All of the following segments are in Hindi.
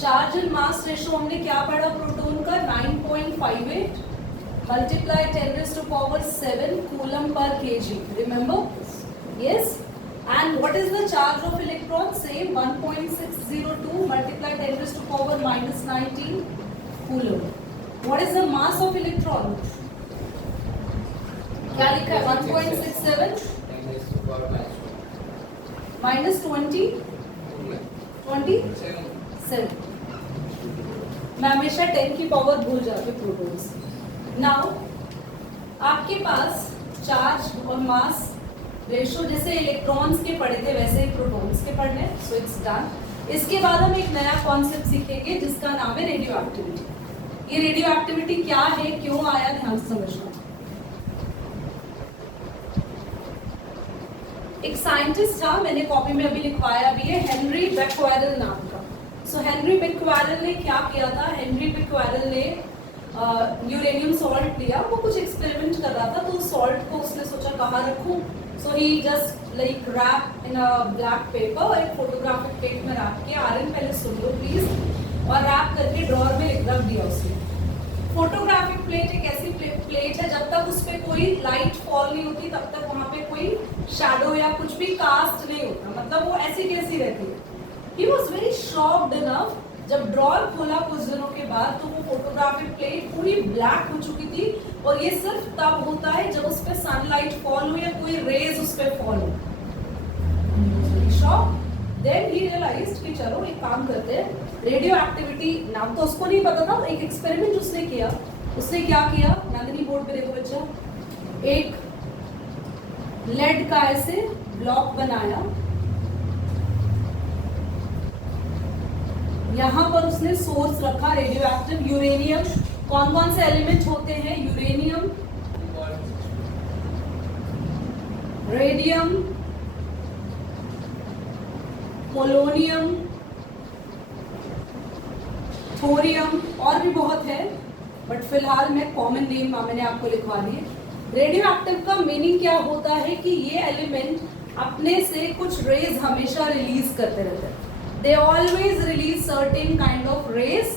चार्ज एंड मास रेशो हमने क्या पढ़ा प्रोटॉन का 9.58 multiply 10⁻⁷ coulomb per KG, remember? Yes. And what is the charge of electron? Same 1.602 multiply 10⁻⁻19 coulomb. What is the mass of electron? क्या लिखा है? 1.67 minus 27. मैं हमेशा 10 की पावर भूल जाती हूँ प्रोटॉन्स. नाउ आपके पास चार्ज और मास रेशो जैसे इलेक्ट्रॉन्स के पढ़े थे वैसे ही प्रोटॉन्स के पढ़ने. So it's done. इसके बाद हम एक नया कॉन्सेप्ट सीखेंगे जिसका नाम है रेडियो एक्टिविटी. ये रेडियो एक्टिविटी क्या है, क्यों आया, ध्यान से समझना. एक साइंटिस्ट था, मैंने कॉपी में अभी लिखवाया भी है, हेनरी बेक्वेरेल नाम का. सो हेनरी बेक्वेरेल ने क्या किया था? हेनरी बेक्वेरेल ने यूरेनियम सॉल्ट लिया. वो कुछ एक्सपेरिमेंट कर रहा था तो सॉल्ट को उसने सोचा कहाँ रखूं. So he just like wrap in a black paper, एक फोटोग्राफिक प्लेट में रैप किया. आर्यन पहले सुन लो प्लीज. और रैप करके ड्रॉअर में रख दिया उसने. फोटोग्राफिक प्लेट एक ऐसी प्लेट है जब तक उस पर कोई लाइट फॉल नहीं होती तब तक वहां पे कोई शैडो या कुछ भी कास्ट नहीं होता, मतलब वो ऐसी कैसी रहती है. He was very shocked enough. जब ड्रॉअर खोला कुछ दिनों के बाद तो वो फोटोग्राफिक प्लेट पूरी ब्लैक हो चुकी थी. और ये सिर्फ तब होता है जब उस पर सनलाइट फॉल हो या कोई रेज उस पर फॉल हो. शॉक. देन ही रियलाइज्ड कि चलो एक काम करते हैं, रेडियो एक्टिविटी. नाम तो उसको नहीं पता था. एक एक्सपेरिमेंट उसने किया. उसने क्या किया? नंदिनी बोर्ड पे देखो बच्चा. एक लेड का ऐसे ब्लॉक बनाया. यहां पर उसने सोर्स रखा रेडियो एक्टिव यूरेनियम. कौन कौन से एलिमेंट होते हैं? यूरेनियम, रेडियम, पोलोनियम, थोरियम और भी बहुत है, बट फिलहाल मैं कॉमन नेम मैंने आपको लिखवा दिए. रेडियो एक्टिव का मीनिंग क्या होता है कि ये एलिमेंट अपने से कुछ रेज हमेशा रिलीज करते रहते हैं. They always release certain kind of rays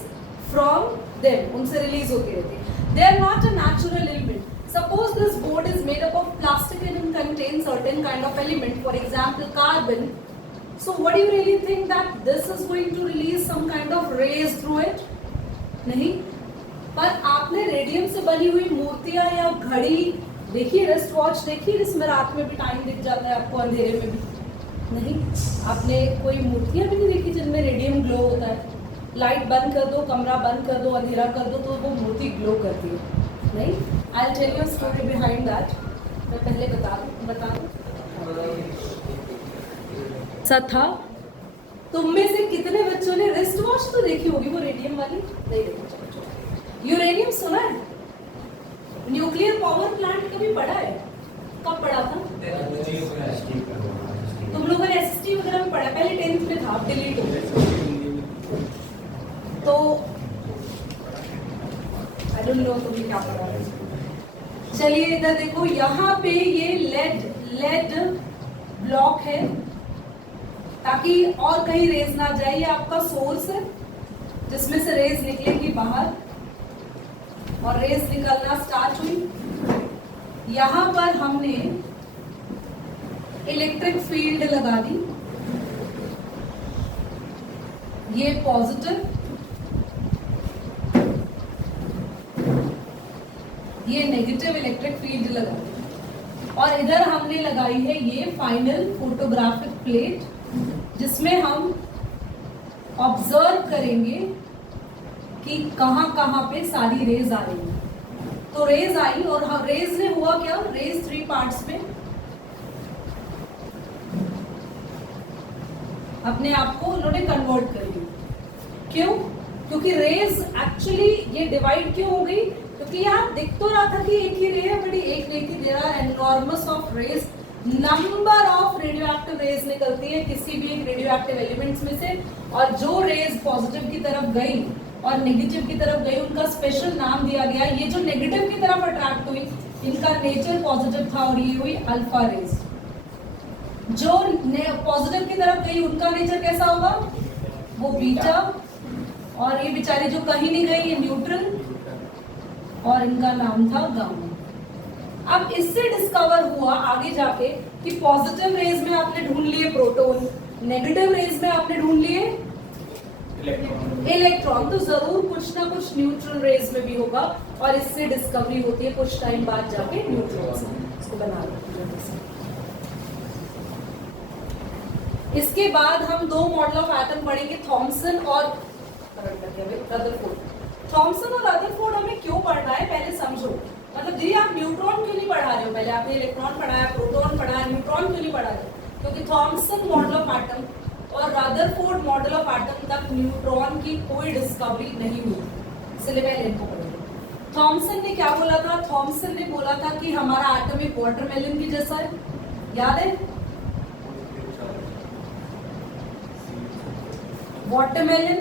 from them. उनसे रिलीज होती रहती है. They are not a natural element. Suppose this board is made up of plastic and contains certain kind of element, for example carbon. So what do you really think that this is going to release some kind of rays through it? नहीं. पर आपने रेडियम से बनी हुई मूर्तियां या घड़ी देखी, रिस्ट वॉच देखी जिसमें रात में भी टाइम दिख जाता है आपको, अंधेरे में भी नहीं. आपने कोई मूर्तियां भी नहीं देखी जिनमें रेडियम ग्लो होता है. लाइट बंद कर दो, कमरा बंद कर दो, अंधेरा कर दो तो वो मूर्ति ग्लो करती है. नहीं. I will tell you story behind that. मैं पहले बता दूं. सच था. तुम में से कितने बच्चों ने रिस्ट वॉच तो देखी होगी, वो रेडियम वाली? नहीं देखी. यूरेनियम सुना है? न्यूक्लियर पावर प्लांट कभी पढ़ा है? कब पढ़ा था? तुम लोगों ने एसएसटी वगैरह में पढ़ा? पहले 10th में था, डिलीट हो गया. तो आई डोंट नो तुमने क्या पढ़ा. चलिए इधर देखो. यहाँ पे ये लेड ब्लॉक है ताकि और कहीं रेज ना जाए. ये आपका सोर्स है जिसमें से रेज निकलेगी बाहर और रेज निकलना स्टार्ट हुई. यहाँ पर हमने इलेक्ट्रिक फील्ड लगा दी. ये पॉजिटिव, ये नेगेटिव इलेक्ट्रिक फील्ड लगा दी. और इधर हमने लगाई है ये फाइनल फोटोग्राफिक प्लेट जिसमें हम ऑब्जर्व करेंगे कि कहां कहां पे सारी रेज आ रही है. तो रेज आई और रेज ने हुआ क्या? रेज 3 पार्ट्स में अपने आप को उन्होंने कन्वर्ट कर लिया. क्यों? क्योंकि रेज एक्चुअली ये डिवाइड क्यों हो गई? क्योंकि यहाँ दिख तो रहा था कि एक ही रे है, बड़ी एक नहीं थी. There are enormous of rays, number of radioactive rays निकलती है किसी भी एक रेडियो एक्टिव एलिमेंट्स में से. और जो रेज पॉजिटिव की तरफ गई और नेगेटिव की तरफ गई उनका स्पेशल नाम दिया गया. ये जो नेगेटिव की तरफ अट्रैक्ट हुई इनका नेचर पॉजिटिव था और ये हुई अल्फा रेज. जो पॉजिटिव की तरफ गई उनका नेचर कैसा होगा? वो बीटा. और ये बेचारी जो कहीं नहीं गई ये न्यूट्रल, और इनका नाम था गामा। अब इससे डिस्कवर हुआ आगे जाके कि पॉजिटिव रेज में आपने ढूंढ लिए प्रोटॉन, नेगेटिव रेज में आपने ढूंढ लिए इलेक्ट्रॉन, तो जरूर कुछ ना कुछ न्यूट्रल रेज में भी होगा, और इससे डिस्कवरी होती है कुछ टाइम बाद जाके न्यूट्रॉन्स। इसको बना लेते। इसके बाद हम दो मॉडल ऑफ एटम पढ़ेंगे, थॉमसन और रदरफोर्ड। थॉमसन और रदरफोर्ड हमें क्यों पढ़ना है पहले समझो। मतलब जी आप न्यूट्रॉन क्यों नहीं पढ़ा रहे हो, पहले आपने इलेक्ट्रॉन पढ़ाया, प्रोटॉन पढ़ाया, न्यूट्रॉन क्यों नहीं पढ़ा रहे हो? क्योंकि थॉमसन मॉडल ऑफ एटम और रदरफोर्ड मॉडल ऑफ एटम तक न्यूट्रॉन की कोई डिस्कवरी नहीं हुई, इसलिए पहले इनको पढ़ेंगे। थॉमसन ने क्या बोला था? थॉमसन ने बोला था कि हमारा एटम एक वाटरमेलन की जैसा है, याद है? वाटरमेलन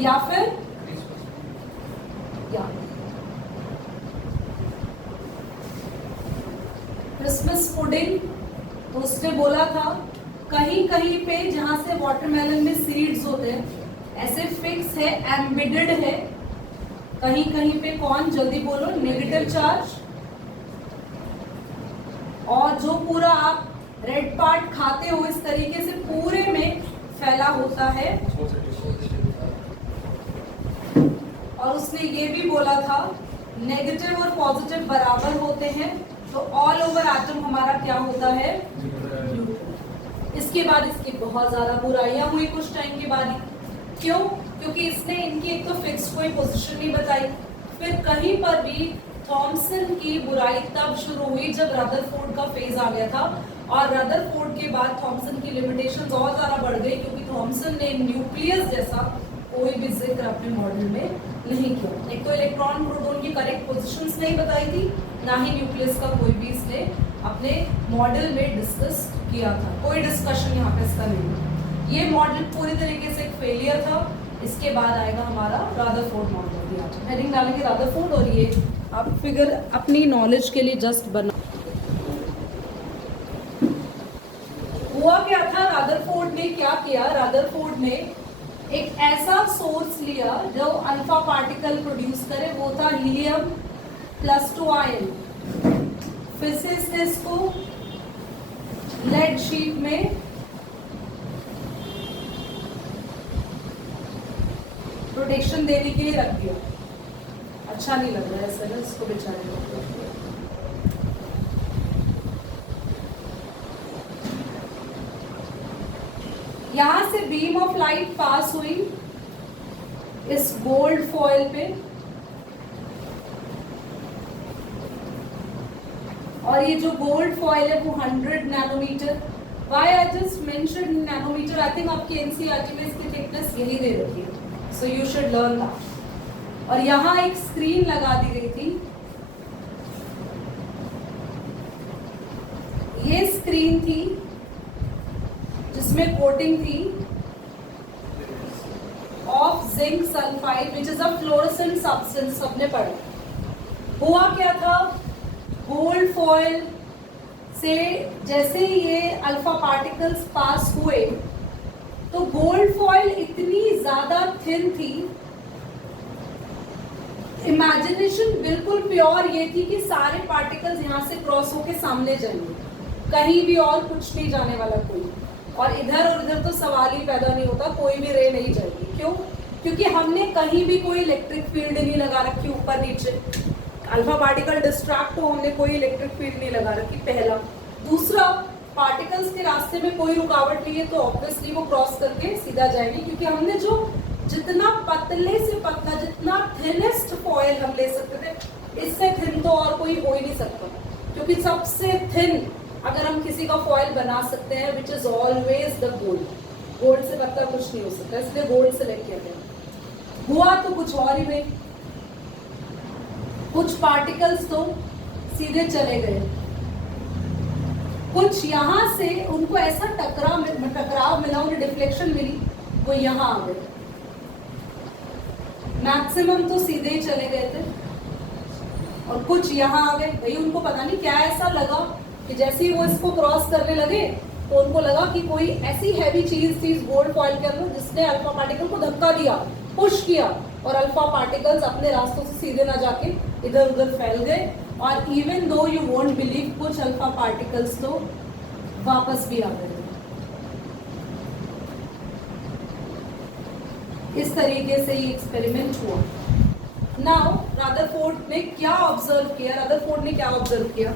या फिर क्रिसमस पुडिंग। तो उसने बोला था कहीं कहीं पे जहां से वाटरमेलन में सीड्स होते हैं ऐसे फिक्स है, एम्बेडेड है, कहीं कहीं पे कौन, जल्दी बोलो, नेगेटिव चार्ज, और जो पूरा आप रेड पार्ट खाते हो इस तरीके से पूरे में फैला होता है। और उसने ये भी बोला था नेगेटिव और पॉजिटिव बराबर होते हैं, तो ऑल ओवर एटम हमारा क्या होता है? इसके बाद इसकी बहुत ज्यादा बुराइयां हुई कुछ टाइम के बाद। क्यों? क्योंकि इसने इनकी एक तो फिक्स कोई पोजीशन नहीं बताई, फिर कहीं पर भी थॉमसन की बुराई तब शुरू हुई जब रदरफोर्ड का फेज आ गया था, और रदरफोर्ड के बाद थॉमसन की लिमिटेशंस और ज्यादा बढ़ गई, क्योंकि थॉमसन ने न्यूक्लियस जैसा कोई भी जिक्र अपने मॉडल में नहीं किया। एक तो इलेक्ट्रॉन प्रोटॉन की करेक्ट पोजीशंस नहीं बताई थी, ना ही न्यूक्लियस का कोई भी इसने अपने मॉडल में डिस्कस किया था, कोई डिस्कशन यहाँ पे इसका नहीं। ये मॉडल पूरी तरीके से एक फेलियर था। इसके बाद आएगा हमारा रदरफोर्ड मॉडल। हेडिंग डालेंगे रदरफोर्ड, और ये आप फिगर अपनी नॉलेज के लिए जस्ट बना। हुआ क्या था, रदरफोर्ड ने क्या किया? रदरफोर्ड ने एक ऐसा सोर्स लिया जो अल्फा पार्टिकल प्रोड्यूस करे, वो था हीलियम प्लस 2 आयन। फिर से इसने इसको लेड शीट में प्रोटेक्शन देने के लिए रख दिया। अच्छा नहीं लग रहा है ऐसा ना, इसको बेचारे यहां से बीम ऑफ लाइट पास हुई इस गोल्ड फॉयल पे, और ये जो गोल्ड फॉयल है वो 100 nanometre. Why I just mention nanometre, I think आपकी एनसीईआरटी में इसकी थिकनेस यही दे रखी है, so you should learn that. और यहाँ एक स्क्रीन लगा दी गई थी, ये स्क्रीन थी जिसमें कोटिंग थी of zinc sulphide which is a fluorescent substance, सबने पढ़ा। हुआ क्या था, गोल्ड फॉयल से जैसे ये अल्फा पार्टिकल्स पास हुए तो गोल्ड फॉयल इतनी ज्यादा थिन थी, इमेजिनेशन बिल्कुल प्योर ये थी कि सारे पार्टिकल्स यहां से क्रॉस होके सामने जाएंगे, कहीं भी और कुछ नहीं जाने वाला कोई, और इधर और इधर तो सवाल ही पैदा नहीं होता, कोई भी रे नहीं जाएगी। क्यों? क्योंकि हमने कहीं भी कोई इलेक्ट्रिक फील्ड नहीं लगा रखी ऊपर नीचे, अल्फा पार्टिकल डिस्ट्रैक्ट हो हमने कोई इलेक्ट्रिक फील्ड नहीं लगा रखी, पहला। दूसरा, पार्टिकल्स के रास्ते में कोई रुकावट नहीं है तो ऑब्वियसली वो क्रॉस करके सीधा जाएंगे, क्योंकि हमने जो जितना पतले से पतला, जितना थिनेस्ट फॉयल हम ले सकते थे, इससे थिन तो और कोई हो ही नहीं सकता, क्योंकि सबसे थिन अगर हम किसी का फॉयल बना सकते हैं which is always the gold, gold से पतला कुछ नहीं हो सकता, इसलिए गोल्ड सेलेक्ट किया गया। हुआ तो कुछ और ही भाई, कुछ पार्टिकल्स तो सीधे चले गए, कुछ यहां से उनको ऐसा टकराव मिला, उन्हें डिफ्लेक्शन मिली, वो यहां आ गए। मैक्सिमम तो सीधे ही चले गए थे, और कुछ यहां आ गए। भाई उनको पता नहीं क्या ऐसा लगा कि जैसे ही वो इसको क्रॉस करने लगे तो उनको लगा कि कोई ऐसी हैवी चीज थी गोल्ड फॉइल के अंदर जिसने अल्फा पार्टिकल को धक्का दिया, पुश किया, और अल्फा पार्टिकल्स अपने रास्तों से सीधे ना जाके इधर उधर फैल गए, और even though you won't believe कुछ अल्फा पार्टिकल्स तो वापस भी आ गए। इस तरीके से ये एक्सपेरिमेंट हुआ। नाउ रदरफोर्ड ने क्या ऑब्जर्व किया? रदरफोर्ड ने क्या ऑब्जर्व किया?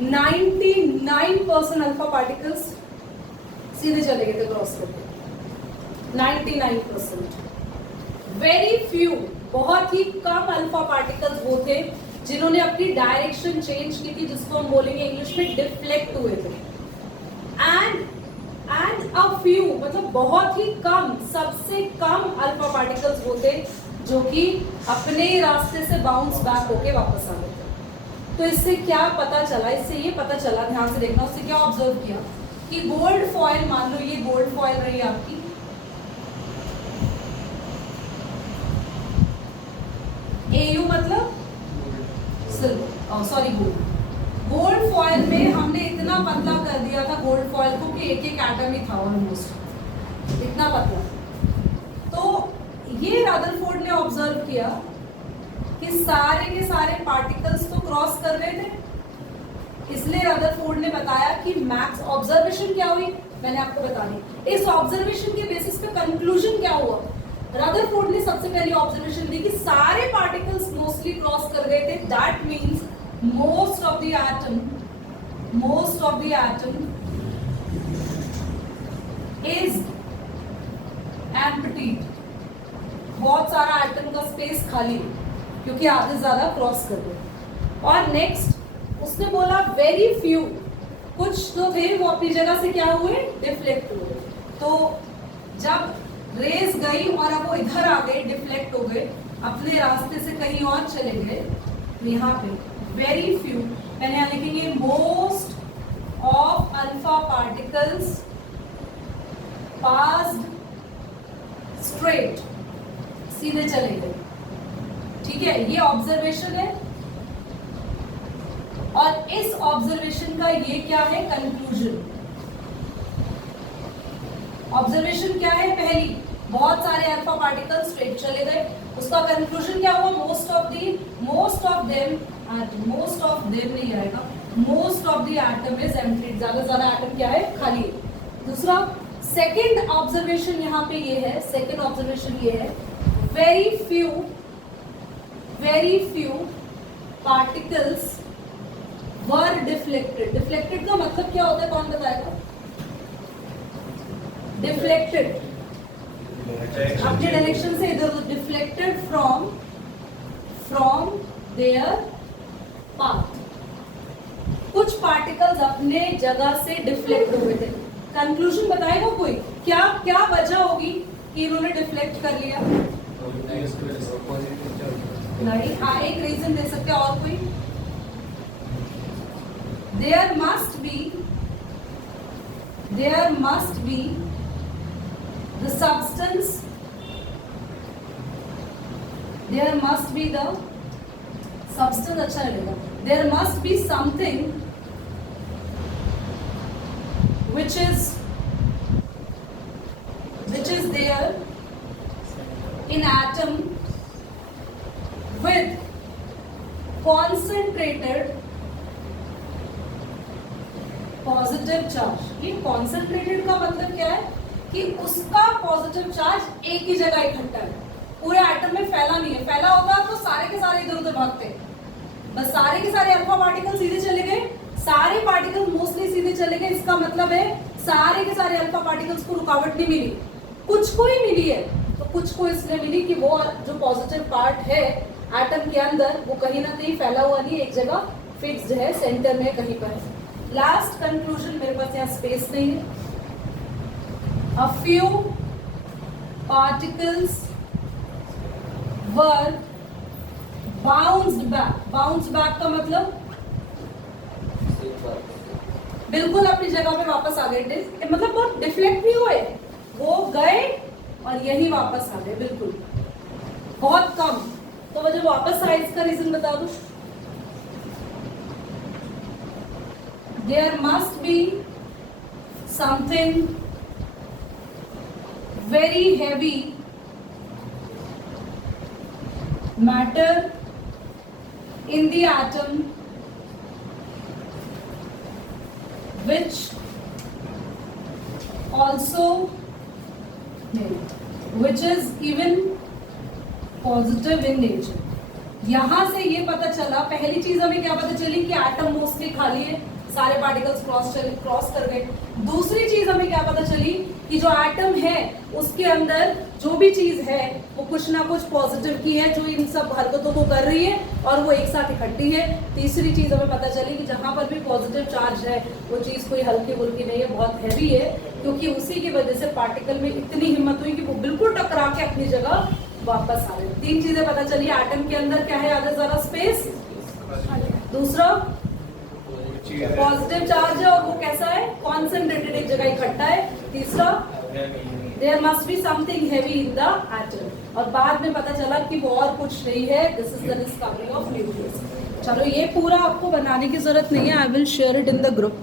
99% अल्फा पार्टिकल्स सीधे चले गए थे क्रॉस करके, 99%। वेरी फ्यू, बहुत ही कम अल्फा पार्टिकल्स वो थे जिन्होंने अपनी डायरेक्शन चेंज की थी, जिसको हम बोलेंगे इंग्लिश में डिफ्लेक्ट हुए थे। एंड अ फ्यू, मतलब बहुत ही कम, सबसे कम अल्फा पार्टिकल्स वो थे जो कि अपने रास्ते से बाउंस बैक होके वापस आ गए थे। तो इससे क्या पता चला? इससे ये पता चला, ध्यान से देखना, उससे क्या ऑब्जर्व किया कि गोल्ड फॉइल, मान लो ये गोल्ड फॉइल रही आपकी, एयू मतलब silver, sorry gold. Gold foil में हमने इतना पतला कर दिया था गोल्ड फॉइल को कि एक एक एटम ही था ऑलमोस्ट, इतना पतला। तो ये रदरफोर्ड ने ऑब्जर्व किया कि सारे के सारे पार्टिकल्स तो क्रॉस कर रहे थे, इसलिए रदरफोर्ड ने बताया कि मैक्स ऑब्जर्वेशन क्या हुई, मैंने आपको बता दी। इस ऑब्जर्वेशन के बेसिस पे कंक्लूजन क्या हुआ? रदरफोर्ड ने सबसे पहले ऑब्जर्वेशन दी कि सारे पार्टिकल्स मोस्टली क्रॉस कर गए थे। That means most of the atom is empty, बहुत सारा एटम का स्पेस खाली क्योंकि आधे से ज्यादा क्रॉस कर गए। और नेक्स्ट उसने बोला वेरी फ्यू, कुछ तो थे वो अपनी जगह से क्या हुए, डिफ्लेक्ट हुए। तो जब रेस गई और अब वो इधर आ गए, डिफ्लेक्ट हो गए, अपने रास्ते से कहीं और चले गए, यहाँ पे वेरी फ्यू, मैंने यहाँ लिखेंगे most of alpha particles passed straight, सीधे चले गए। ठीक है, ये ऑब्जर्वेशन है, और इस ऑब्जर्वेशन का ये क्या है, कंक्लूजन। ऑब्जर्वेशन क्या है? पहली, बहुत सारे अल्फा पार्टिकल्स स्ट्रेट चले गए, उसका कंक्लूजन क्या हुआ? मोस्ट ऑफ देम नहीं आएगा, most of the atom is empty, ज्यादा से ज्यादा एटम क्या है, खाली है। दूसरा, सेकेंड ऑब्जर्वेशन यहाँ पे ये है, सेकेंड ऑब्जर्वेशन ये है, वेरी फ्यू पार्टिकल्स वर डिफ्लेक्टेड। डिफ्लेक्टेड का मतलब क्या होता है, कौन बताएगा? डिफ्लेक्टेड, अपने डायरेक्शन से इधर उधर, डिफ्लेक्टेड फ्रॉम देयर पाथ। कुछ पार्टिकल्स अपने जगह से डिफ्लेक्ट हुए थे। कंक्लूजन बताएगा कोई? क्या वजह होगी कि इन्होंने डिफ्लेक्ट कर लिया? नहीं, हाँ एक रीजन दे सकते हैं, और कोई? There must be the substance, there must be the substance, अच्छा लगेगा, there must be something which is there in atom with concentrated positive charge। ये concentrated का मतलब क्या है कि उसका पॉजिटिव चार्ज एक ही जगह इकट्ठा है, पूरे एटम में फैला नहीं है। फैला होता तो सारे के सारे इधर उधर भागते, बस सारे के सारे अल्फा पार्टिकल सीधे चले गए, सारे पार्टिकल मोस्टली सीधे चले गए। इसका मतलब है सारे के सारे अल्फा पार्टिकल्स को रुकावट नहीं मिली, कुछ को ही मिली है। तो कुछ को इसलिए मिली कि वो जो पॉजिटिव पार्ट है एटम के अंदर, वो कहीं ना कहीं फैला हुआ नहीं, एक जगह फिक्स्ड है, सेंटर में कहीं पर है। लास्ट कंक्लूजन, मेरे पास यहाँ स्पेस नहीं है। A few particles were bounced back। Bounce back का मतलब बिल्कुल अपनी जगह पे वापस आ गए, मतलब वो डिफ्लेक्ट नहीं हुए, वो गए और यही वापस आ गए, बिल्कुल बहुत कम। तो वो जब वापस आए, इसका रीजन बता दो। There must be something very heavy matter in the atom which also which is even positive in nature. यहां से ये पता चला, पहली चीज हमें क्या पता चली कि एटम मोस्टली खाली है, सारे पार्टिकल्स क्रॉस कर गए। दूसरी चीज हमें क्या पता चली कि जो एटम है उसके अंदर जो भी चीज है वो कुछ ना कुछ पॉजिटिव की है, जो इन सब हरकतों को कर रही है और वो एक साथ इकट्ठी है। तीसरी चीज हमें पता चली कि जहां पर भी पॉजिटिव चार्ज है वो चीज कोई हल्की फुल्की नहीं है, बहुत हैवी है, क्योंकि उसी की वजह से पार्टिकल में इतनी हिम्मत हुई कि वो बिल्कुल टकरा के अपनी जगह वापस आ रहे। तीन चीजें पता चली, एटम के अंदर क्या है, आधा जरा स्पेस, दूसरा पॉजिटिव चार्ज है और वो कैसा है, कॉन्सेंट्रेटेड, एक जगह इकट्ठा है, तीसरा there must be something heavy in the atom, और बाद में पता चला कि वो और कुछ नहीं है, this is the discovery of nucleus. चलो ये पूरा आपको बनाने की जरूरत नहीं है, I will share it in the group.